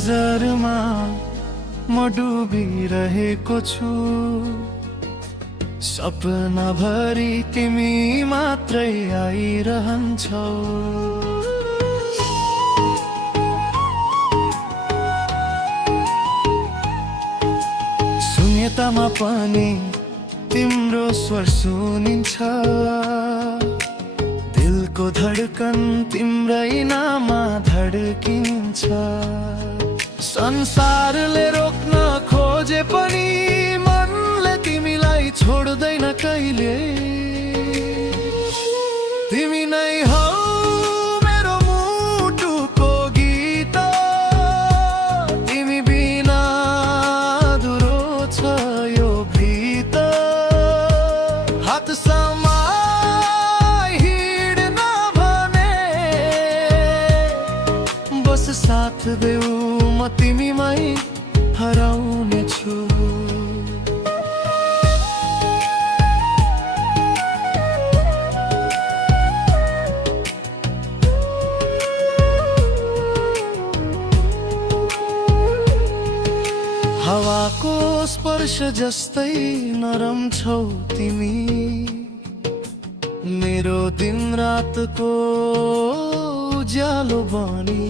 नजरमा म डुबिरहेको छु। सपनाभरि तिमी मात्रै आइरहन्छौ। शून्यतामा पनि तिम्रो स्वर सुनिन्छ। दिलको धड्कन तिम्रै नाममा धड्किन्छ। संसारले रोक्न खोजे पनि मनले तिमीलाई छोड्दैन कहिले। तिमी नै हौ मेरो मुटुको गीत। तिमी बिना अधुरो छ यो गीत। हात समाई हिँड्न भने बस साथ देऊ म तिमीमै हराउने छु। हावाको स्पर्श जस्तै नरम छौ तिमी। मेरो दिन रातको उज्यालो बनी।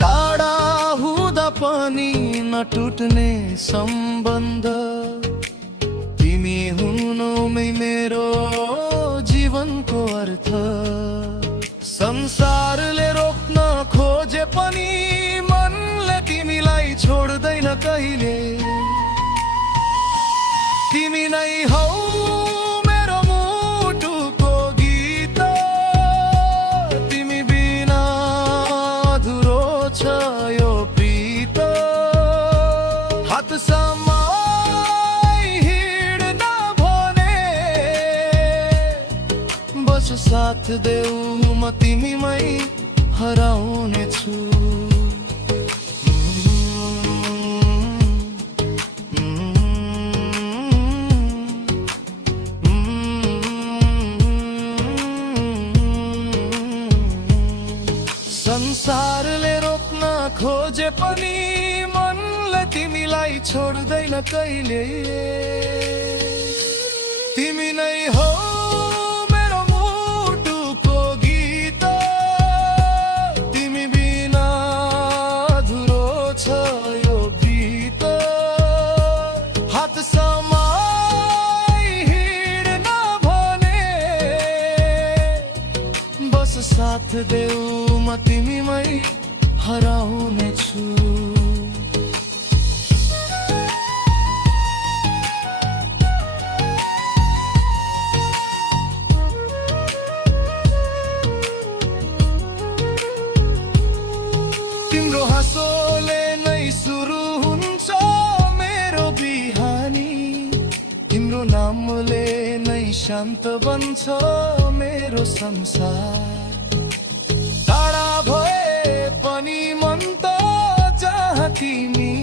टाढा हुँदा पनि नटुट्ने सम्बन्ध। तिमी हुनु मेरो जीवनको अर्थ। संसारले रोक्न खोजे पनि मनले तिमीलाई छोड्दैन कहिले। तिमी नै हौ मेरो मुटुको गीत। तिमी बिना अधुरो छ यो प्रीत। हात समाई हिँड्न भने बस साथ देऊ म तिमीमै हराउने छु। संसारले रोक्न खोजे पनि मनले तिमीलाई छोड्दैन कहिले। तिमी नै हौ मेरो मुटुको गीत। तिमी बिना अधुरो छ यो गीत। हात समाई हिँड्न भने बस साथ देऊ म तिमीमै हराउने छु। तिम्रो हाँसोले नै सुरु हुन्छ मेरो बिहानी। तिम्रो नामले नै शान्त बन्छ मेरो संसार। टाढा भए पनि मन त जहाँ तिमी।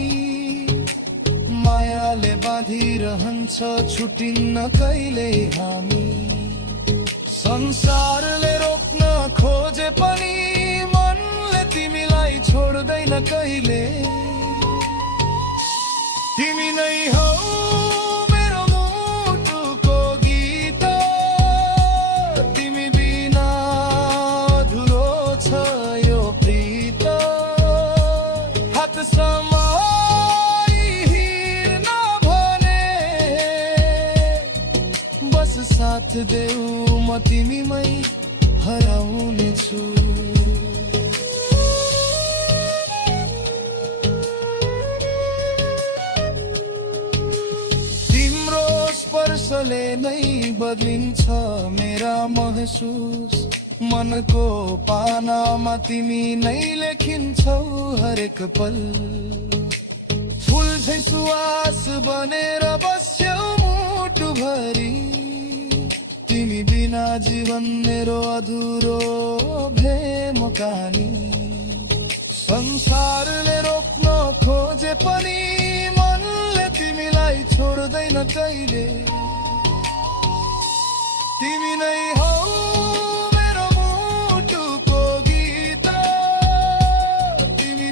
मायाले बाँधिरहन्छ छुटिन्न कहिले हामी। संसारले रोक्न खोजे पनि मनले तिमीलाई छोड्दैन कहिले। तिमी नै हौ मेरो मुटुको गीत। तिमी बिना अधुरो छ यो प्रीत। हात समाई हिँड्न भने बस साथ देऊ म तिमीमै हराउने छु। तिम्रो स्पर्शले नै बदलिन्छ मेरा महसुस। मनको पानामा तिमी नै लेखिन्छौ हरेक पल। फुल झै सुवास बनेर बस्यौ मुटुभरि। तिमी बिना जीवन मेरो अधुरो भे मकानी। संसारले रोक्न खोजे पनि मनले तिमीलाई छोड्दैन कहिले। तिमी नै हौ मेरो मुटुको गीत। तिमी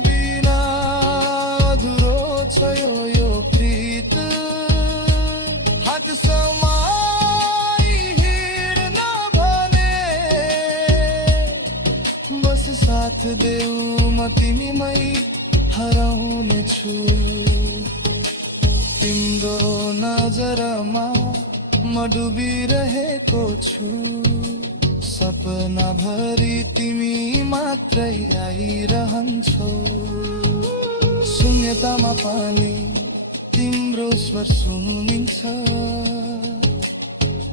तिमीमै हराउने छु तिम्रो नजरमा म डुबिरहेको छु सपना भरि तिमी मात्रै आइरहन्छौ शून्यतामा पनि तिम्रो स्वर सुनिन्छ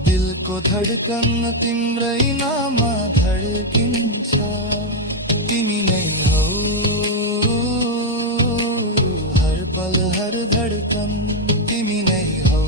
दिलको धडकन तिम्रै नाममा धड्किन्छ तिमी नै हौ हर पल हर धडकन तिमी नै हौ